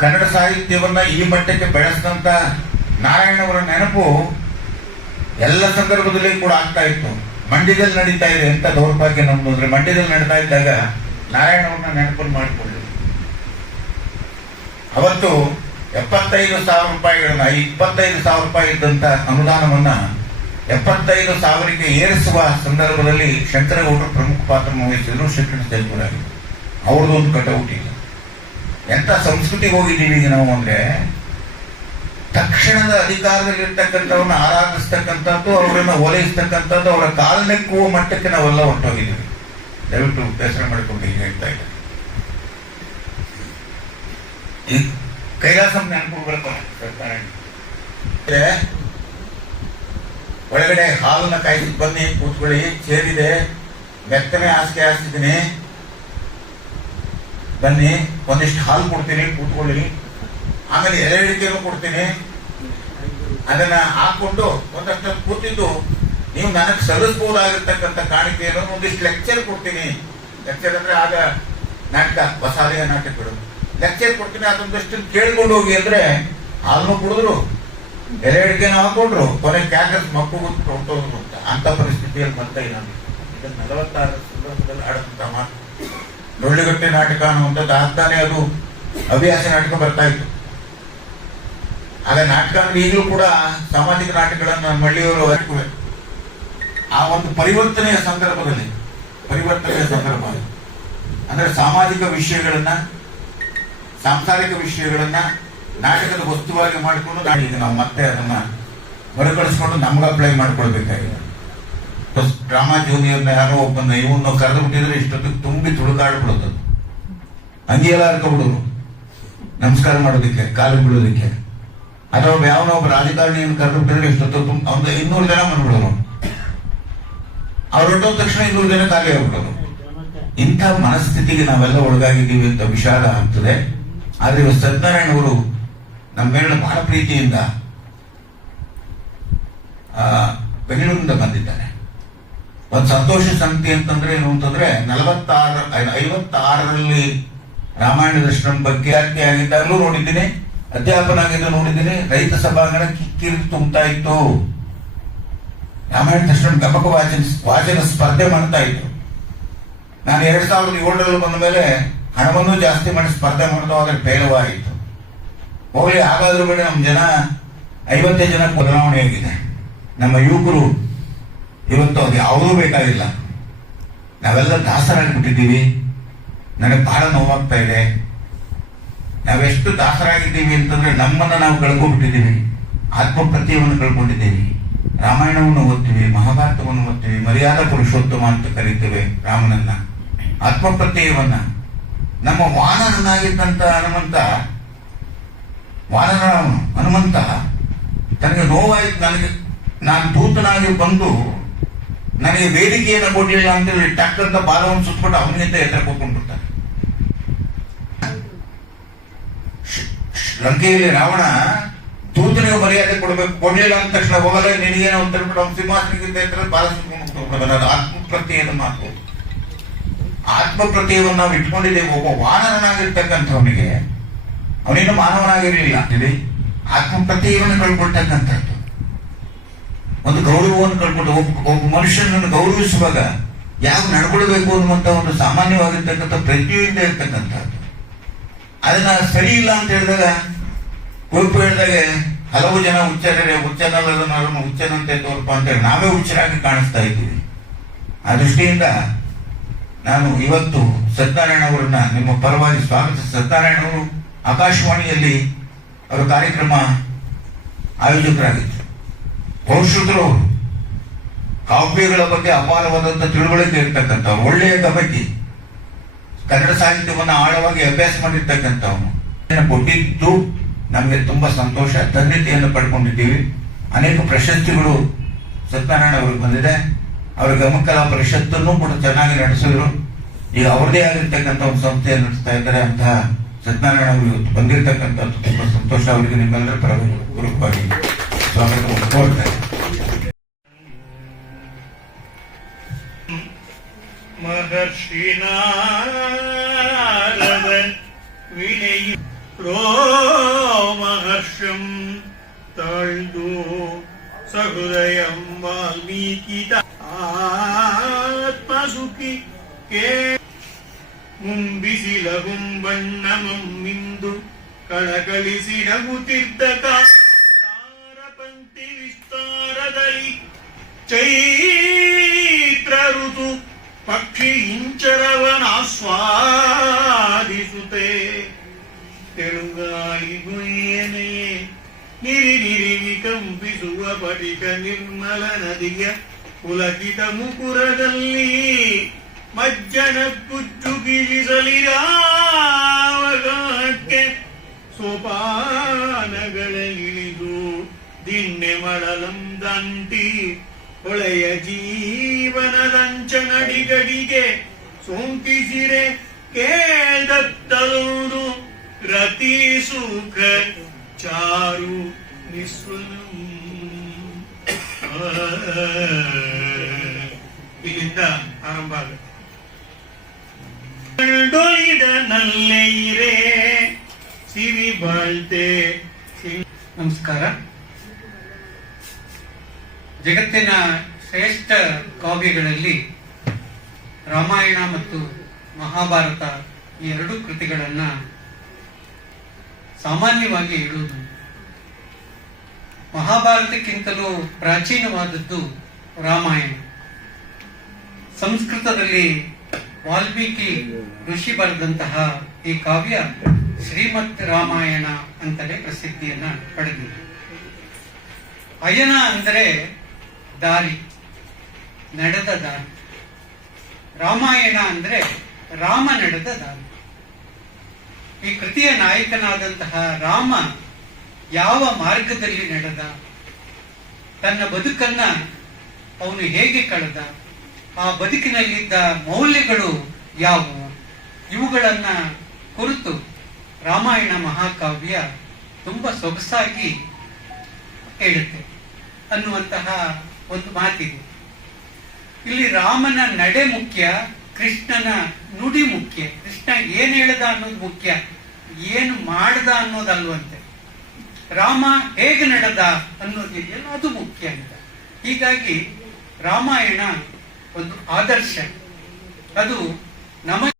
ಕನ್ನಡ ಸಾಹಿತ್ಯವನ್ನ ಈ ಮಟ್ಟಕ್ಕೆ ಬೆಳೆಸಿದಂತ ನಾರಾಯಣವರ ನೆನಪು ಎಲ್ಲ ಸಂದರ್ಭದಲ್ಲಿ ಕೂಡ ಆಗ್ತಾ ಇತ್ತು. ಮಂಡ್ಯದಲ್ಲಿ ನಡೀತಾ ಇದೆ ಎಂತ ದೌರ್ಭಾಗ್ಯ ನಮ್ದು ಅಂದ್ರೆ ಮಂಡ್ಯದಲ್ಲಿ ನಡೀತಾ ಇದ್ದಾಗ ನಾರಾಯಣವ್ರನ್ನ ನೆನಪನ್ನು ಮಾಡಿಕೊಳ್ಳಿ. ಅವತ್ತು ಎಪ್ಪತ್ತೈದು ಸಾವಿರ ರೂಪಾಯಿಗಳನ್ನ ಇಪ್ಪತ್ತೈದು ಸಾವಿರ ರೂಪಾಯಿ ಇದ್ದಂತ ಅನುದಾನವನ್ನ ಎಪ್ಪತ್ತೈದು ಸಾವಿರಕ್ಕೆ ಏರಿಸುವ ಸಂದರ್ಭದಲ್ಲಿ ಶಂಕರಗೌಡರು ಪ್ರಮುಖ ಪಾತ್ರ ವಹಿಸಿದ್ರು ಶಿಕ್ಷಣ ಅವ್ರದ್ದು ಒಂದು ಕಟೌಟ್ ಇದೆ ಎಂತ ಸಂಸ್ಕೃತಿಗೆ ಹೋಗಿದ್ದೀವಿ ಈಗ ನಾವು ಅಂದ್ರೆ? ತಕ್ಷಣದ ಅಧಿಕಾರದಲ್ಲಿರ್ತಕ್ಕಂಥವ್ರನ್ನ ಆರಾಧಿಸ್ತಕ್ಕಂಥದ್ದು, ಅವರನ್ನು ಓಲೈಸ್ತಕ್ಕಂಥದ್ದು ಅವರ ಕಾಲನೆಕ್ಕುವ ಮಟ್ಟಕ್ಕೆ ನಾವೆಲ್ಲ ಹೊರಟೋಗಿದ್ದೀವಿ. ದಯವಿಟ್ಟು ಬೇಸರ ಮಾಡಿಕೊಂಡು ಈಗ ಹೇಳ್ತಾ ಇದ್ದಾರೆ ಈ ಕೈಲಾಸಂ ಒಳಗಡೆ ಹಾಲನ್ನ ಕಾಯ್ದು ಬನ್ನಿ, ಕೂತ್ಕೊಳ್ಳಿ ಸೇರಿದೆ ಮೆತ್ತನೆ ಆಸ್ತಿ ಹಾಸ್ತಿದ್ದೀನಿ ಬನ್ನಿ, ಒಂದಿಷ್ಟು ಹಾಲು ಕೊಡ್ತೀನಿ ಕೂತ್ಕೊಳ್ಳಿ ಆಮೇಲೆ ಎಲೆ ಅಡಿಕೆನೂ ಕೊಡ್ತೀನಿ. ಅದನ್ನ ಹಾಕೊಂಡು ಒಂದಷ್ಟು ಕೂತಿದ್ದು, ನೀವು ನನಗೆ ಸಲ್ಲಿಸಬಹುದಾಗಿರ್ತಕ್ಕಂಥ ಕಾಣಿಕೆಯನ್ನು ಒಂದಿಷ್ಟು ಲೆಕ್ಚರ್ ಕೊಡ್ತೀನಿ. ಲೆಕ್ಚರ್ ಅಂದ್ರೆ ಆಗ ನಾಟಕ ಹೊಸಾಲೆಯ ನಾಟಕಗಳು. ಲೆಕ್ಚರ್ ಕೊಡ್ತೀನಿ ಅದೊಂದಷ್ಟು ಕೇಳ್ಕೊಂಡು ಹೋಗಿ ಅಂದ್ರೆ ಹಾಲನ್ನು ಕುಡಿದ್ರು, ಎಲೆ ಅಡಿಕೆನ ಹಾಕೊಂಡ್ರು, ಕೊನೆ ಕ್ಯಾಕರ್ಸ್ ಮಕ್ಕಳು ಹೊಂಟೋದ್ರು ಅಂತ. ಅಂತ ಪರಿಸ್ಥಿತಿಯಲ್ಲಿ ಬರ್ತಾ ಇಲ್ಲ ಇದನ್ನ ನಲವತ್ತಾರು ಸಂದರ್ಭದಲ್ಲಿ ಆಡಂತ ಮಾತು. ಡೊಳ್ಳಿಗಟ್ಟೆ ನಾಟಕ ಅನ್ನುವಂಥದ್ದು ಆಗ್ತಾನೆ ಅದು ಹವ್ಯಾಸ ನಾಟಕ ಬರ್ತಾ ಇತ್ತು. ಆಗ ನಾಟಕ ಅಂದ್ರೆ ಈಗಲೂ ಕೂಡ ಸಾಮಾಜಿಕ ನಾಟಕಗಳನ್ನ ಮಳ್ಳಿಯವರು ಆ ಒಂದು ಪರಿವರ್ತನೆಯ ಸಂದರ್ಭದಲ್ಲಿ, ಪರಿವರ್ತನೆಯ ಸಂದರ್ಭ ಅಂದ್ರೆ ಸಾಮಾಜಿಕ ವಿಷಯಗಳನ್ನ, ಸಾಂಸಾರಿಕ ವಿಷಯಗಳನ್ನ ನಾಟಕದ ವಸ್ತುವಾಗಿ ಮಾಡಿಕೊಂಡು ಈಗ ನಾವು ಮತ್ತೆ ಅದನ್ನ ಮರುಕಳಿಸ್ಕೊಂಡು ನಮ್ಗೆ ಅಪ್ಲೈ ಮಾಡ್ಕೊಳ್ಬೇಕಾಗಿದೆ. ಡ್ರಾಮಾ ಜೂನಿಯರ್ನ ಯಾರೋ ಒಬ್ಬನ ಇವನ್ನ ಕರೆದು ಬಿಟ್ಟಿದ್ರೆ ಇಷ್ಟೊತ್ತಿಗೆ ತುಂಬಿ ತುಳುಕಾಡ್ಬಿಡುತ್ತದು ಹಂಗೆಲ್ಲ ಹರ್ಕೊಬಿಡೋರು ನಮಸ್ಕಾರ ಮಾಡೋದಕ್ಕೆ ಕಾಲು ಬಿಡೋದಕ್ಕೆ ಅಥವಾ ಯಾವನೋ ಒಬ್ಬ ರಾಜಕಾರಣಿಯನ್ನು ಕರೆದು ಬಿಟ್ಟಿದ್ರೆ ಇಷ್ಟೊತ್ತು ತುಂಬ ಇನ್ನೂರು ಜನ ಬಂದ್ಬಿಡೋರು. ಅವ್ರು ಹೊಟ್ಟೋದ ತಕ್ಷಣ ಇನ್ನೂರು ಜನ ಖಾಲಿ ಆಗ್ಬಿಡೋರು. ಇಂಥ ಮನಸ್ಥಿತಿಗೆ ನಾವೆಲ್ಲ ಒಳಗಾಗಿದ್ದೀವಿ ಅಂತ ವಿಷಾದ ಆಗ್ತದೆ. ಆದ್ರೆ ಇವತ್ತು ಸತ್ಯನಾರಾಯಣ ಅವರು ನಮ್ಮ ಮೇಲೆ ಬಹಳ ಪ್ರೀತಿಯಿಂದ ಆ, ಬೆಂಗಳೂರಿನಿಂದ ಬಂದಿದ್ದಾರೆ. ಒಂದು ಸಂತೋಷ ಸಂಗತಿ ಅಂತಂದ್ರೆ ಏನು ಅಂತಂದ್ರೆ ನಲವತ್ತಾರು ಐವತ್ತಾರರಲ್ಲಿ ರಾಮಾಯಣ ದರ್ಶನ ಬಗ್ಗೆ ವಿದ್ಯಾರ್ಥಿ ಆಗಿದ್ದಾಗಲೂ ನೋಡಿದ್ದೀನಿ, ಅಧ್ಯಾಪನ ಆಗಿದ್ದು ನೋಡಿದ್ದೀನಿ, ರೈತ ಸಭಾಂಗಣ ಕಿಕ್ಕಿರಿ ತುಂಬ್ತಾ ಇತ್ತು. ರಾಮಾಯಣ ದರ್ಶನ ಗಮಕ ವಾಚನ ವಾಚನ ಸ್ಪರ್ಧೆ ಮಾಡ್ತಾ ಇತ್ತು. ನಾನು ಎರಡ್ ಸಾವಿರದ ಏಳರಲ್ಲಿ ಬಂದ ಮೇಲೆ ಹಣವನ್ನು ಜಾಸ್ತಿ ಮಾಡಿ ಸ್ಪರ್ಧೆ ಮಾಡಿದ್ದು ಆದ್ರೆ ಫೇಲವಾಯಿತು ಹೋಗ್ಲಿ, ಹಾಗಾದ್ರೂ ಬೇಡ ನಮ್ಮ ಜನ ಐವತ್ತೈದು ಜನ ಬದಲಾವಣೆ ಆಗಿದೆ. ನಮ್ಮ ಯುವಕರು ಇವತ್ತು ಅವ್ರು ಯಾವುದೂ ಬೇಕಾಗಿಲ್ಲ. ನಾವೆಲ್ಲ ದಾಸರಾಗಿಬಿಟ್ಟಿದ್ದೀವಿ. ನನಗೆ ಬಹಳ ನೋವಾಗ್ತಾ ಇದೆ. ನಾವೆಷ್ಟು ದಾಸರಾಗಿದ್ದೀವಿ ಅಂತಂದ್ರೆ ನಮ್ಮನ್ನ ನಾವು ಕಳ್ಕೊಂಡ್ಬಿಟ್ಟಿದ್ದೀವಿ. ಆತ್ಮಪ್ರತ್ಯವನ್ನು ಕಳ್ಕೊಂಡಿದ್ದೀವಿ. ರಾಮಾಯಣವನ್ನು ಓದ್ತೀವಿ, ಮಹಾಭಾರತವನ್ನು ಓದ್ತೀವಿ, ಮರ್ಯಾದ ಪುರುಷೋತ್ತಮ ಅಂತ ಕರೀತೇವೆ ರಾಮನನ್ನ. ಆತ್ಮಪ್ರತ್ಯಯವನ್ನ. ನಮ್ಮ ವಾನರನಾಗಿದ್ದಂತ ಹನುಮಂತ ವಾನರ ಹನುಮಂತ, ತನಗೆ ನೋವಾಯ್ತು. ನನಗೆ, ನಾನು ದೂತನಾಗಿ ಬಂದು ನನಗೆ ವೇದಿಕೆಯನ್ನು ಅಂತ ಅಂತೇಳಿ ಟಕ್ ಅಂತ ಬಾಲವನ್ನು ಸುತ್ತಬಿಟ್ಟು ಅವನಿಗಿಂತ ಎತ್ತರ ಕೊಟ್ಕೊಂಡ್ಬಿಡ್ತಾರೆ ಲಂಕೆಯಲ್ಲಿ ರಾವಣ ದೂತನಿಗೆ ಮರ್ಯಾದೆ ಕೊಡಬೇಕು. ಕೊಡಲಿಲ್ಲ ಅಂದ ತಕ್ಷಣ ಹೋಗಲ್ಲ ನಿನಗೇನೋ ಅಂತ ಹೇಳ್ಬಿಟ್ಟು ಅವ್ನು ಸಿಂಹಾಸನಕ್ಕಿಂತ ಎತ್ತರ ಬಾಲ ಸುತ್ತಕೊಂಡು ಕೂತ್ಕೊಂಡ್ಬಿಡ್ತಾನೆ. ಮಾಡ್ಬೋದು. ಆತ್ಮಪ್ರತ್ಯವನ್ನು ನಾವು ಇಟ್ಕೊಂಡಿದ್ದೇವೆ. ಒಬ್ಬ ವಾನರನಾಗಿರ್ತಕ್ಕಂಥವನಿಗೆ, ಅವನಿನ್ನು ಮಾನವನಾಗಿರಲಿಲ್ಲ ಇದೆ ಆತ್ಮಪ್ರತ್ಯಯವನ್ನು ಕಳ್ಕೊಳ್ತಕ್ಕಂಥದ್ದು. ಒಂದು ಗೌರವವನ್ನು ಕಳ್ಕೊಂಡು ಒಬ್ಬ ಮನುಷ್ಯನನ್ನು ಗೌರವಿಸುವಾಗ ಯಾವ ನಡ್ಕೊಳ್ಬೇಕು ಅನ್ನುವಂತ ಒಂದು ಸಾಮಾನ್ಯವಾಗಿರ್ತಕ್ಕಂಥ ಪ್ರಜ್ಞೆಯಿಂದ ಇರ್ತಕ್ಕಂಥದ್ದು. ಅದನ್ನ ಸರಿ ಇಲ್ಲ ಅಂತ ಹೇಳಿದಾಗ ಕುರುಪು ಹೇಳಿದಾಗ ಹಲವು ಜನ ಹುಚ್ಚರೇ ಹುಚ್ಚನಲ್ಲದನ್ನು ಹುಚ್ಚನಂತೆ ತೋರ್ಪ ಅಂತೇಳಿ ನಾವೇ ಹುಚ್ಚರಾಗಿ ಕಾಣಿಸ್ತಾ ಇದ್ದೀವಿ. ಆ ದೃಷ್ಟಿಯಿಂದ ನಾನು ಇವತ್ತು ಸತ್ಯನಾರಾಯಣ ಅವರನ್ನ, ನಿಮ್ಮ ಪರವಾಗಿ ಸ್ವಾಗತ ಸತ್ಯನಾರಾಯಣ ಅವರು ಆಕಾಶವಾಣಿಯಲ್ಲಿ ಅವರ ಕಾರ್ಯಕ್ರಮ ಆಯೋಜಕರಾಗಿದ್ದರು. ಔಷಧರು ಕಾವ್ಯಗಳ ಬಗ್ಗೆ ಅಪಾರವಾದಂತ ತಿಳುವಳಿಕೆ ಇರ್ತಕ್ಕಂಥವ್ರು, ಒಳ್ಳೆಯ ಕಬಡ್ಡಿ ಕನ್ನಡ ಸಾಹಿತ್ಯವನ್ನು ಆಳವಾಗಿ ಅಭ್ಯಾಸ ಮಾಡಿರ್ತಕ್ಕಂಥವನು ಇದನ್ನ ಕೊಟ್ಟಿದ್ದು ನಮಗೆ ತುಂಬಾ ಸಂತೋಷ. ಧನ್ಯತೆಯನ್ನು ಪಡ್ಕೊಂಡಿದ್ದೀವಿ. ಅನೇಕ ಪ್ರಶಸ್ತಿಗಳು ಸತ್ಯನಾರಾಯಣ ಅವ್ರಿಗೆ ಬಂದಿದೆ. ಅವರ ಗಮಕಲಾ ಪರಿಷತ್ತನ್ನು ಕೂಡ ಚೆನ್ನಾಗಿ ನಡೆಸಿದ್ರು. ಈಗ ಅವ್ರದೇ ಆಗಿರ್ತಕ್ಕಂಥ ಒಂದು ಸಂಸ್ಥೆಯನ್ನು ನಡೆಸ್ತಾ ಇದ್ದಾರೆ ಅಂತಹ ಸತ್ಯನಾರಾಯಣ ಅವರು ಇವತ್ತು ಬಂದಿರತಕ್ಕಂಥದ್ದು ತುಂಬಾ ಸಂತೋಷ. ಅವರಿಗೆ ನಿಮ್ಮೆಲ್ಲರ ಪರವಾಗಿ sabe comporta. மகர்ஷினாரதன் வினையும் மகர்ஷம் தாழ்ந்தோ சகுதயம் வால்மீகி ஆத்மசுகி கே மும்பிசிலகும் வண்ணமும் மிந்து கலகலிசிடகு தீர்த்தகா ಚೈತ್ರ ಋತು ಪಕ್ಷಿ ಇಂಚರವನಾಸ್ವಾದಿಸುತ್ತೆ ತೆಳುಗಾಯಿ ಗುಯ್ಯನೆಯೇ ನಿರಿ ನಿರಿಗಿ ಕಂಪಿಸುವ ಪಟಿಕ ನಿರ್ಮಲ ನದಿಯ ಪುಲಕಿತ ಮುಕುರದಲ್ಲಿ ಮಜ್ಜನ ಕುಚ್ಚು ಗಿಳಿಸಲಿರಾವಗಾಕ್ಕೆ ಸೋಪಾನಗಳ ಇಳಿದು ದಿಣ್ಣೆ ಮಳಲಂದಂಟಿ ಹೊಳೆಯ ಜೀವನದಂಚ ನಡಿಗಡಿಗೆ ಸೋಂಕಿಸಿರೆ ಕೇಳ್ದತ್ತಲೋದು ರತಿ ಸುಖ ಚಾರು ನಿಸ್ವನು ಇಲ್ಲಿಂದ ಆರಂಭ ಆಗುತ್ತೆ ನಲ್ಲೇ ನಲ್ಲೆಯಿರೆ ಸಿರಿ ಬಾಳ್ತೆ. ನಮಸ್ಕಾರ. ಜಗತ್ತಿನ ಶ್ರೇಷ್ಠ ಕಾವ್ಯಗಳಲ್ಲಿ ರಾಮಾಯಣ ಮತ್ತು ಮಹಾಭಾರತ ಈ ಎರಡು ಕೃತಿಗಳನ್ನ ಸಾಮಾನ್ಯವಾಗಿ ಹೇಳುವುದು. ಮಹಾಭಾರತಕ್ಕಿಂತಲೂ ಪ್ರಾಚೀನವಾದದ್ದು ರಾಮಾಯಣ. ಸಂಸ್ಕೃತದಲ್ಲಿ ವಾಲ್ಮೀಕಿ ಋಷಿ ಬರೆದಂತಹ ಈ ಕಾವ್ಯ ಶ್ರೀಮತ್ ರಾಮಾಯಣ ಅಂತಲೇ ಪ್ರಸಿದ್ಧಿಯನ್ನ ಪಡೆದಿದೆ. ಅಯನ ಅಂದರೆ ದಾರಿ, ನಡೆದ ದಾರಿ. ರಾಮಾಯಣ ಅಂದ್ರೆ ರಾಮ ನಡೆದ ದಾರಿ. ಈ ಕೃತಿಯ ನಾಯಕನಾದಂತಹ ರಾಮ ಯಾವ ಮಾರ್ಗದಲ್ಲಿ ನಡೆದ, ತನ್ನ ಬದುಕನ್ನ ಅವನು ಹೇಗೆ ಕಳೆದ, ಆ ಬದುಕಿನಲ್ಲಿದ್ದ ಮೌಲ್ಯಗಳು ಯಾವುವು? ಇವುಗಳನ್ನ ಕುರಿತು ರಾಮಾಯಣ ಮಹಾಕಾವ್ಯ ತುಂಬಾ ಸೊಗಸಾಗಿ ಹೇಳುತ್ತೆ. ಅನ್ನುವಂತಹ ಒಂದು ಮಾತಿದೆ. ಇಲ್ಲಿ ರಾಮನ ನಡೆ ಮುಖ್ಯ, ಕೃಷ್ಣನ ನುಡಿ ಮುಖ್ಯ. ಕೃಷ್ಣ ಏನ್ ಹೇಳ್ದ ಅನ್ನೋದು ಮುಖ್ಯ, ಏನು ಮಾಡ್ದ ಅನ್ನೋದಲ್ವಂತೆ. ರಾಮ ಹೇಗೆ ನಡೆದ ಅನ್ನೋದಿದೆಯಲ್ಲ ಅದು ಮುಖ್ಯ ಅಂತ. ಹೀಗಾಗಿ ರಾಮಾಯಣ ಒಂದು ಆದರ್ಶ. ಅದು ನಮಗೆ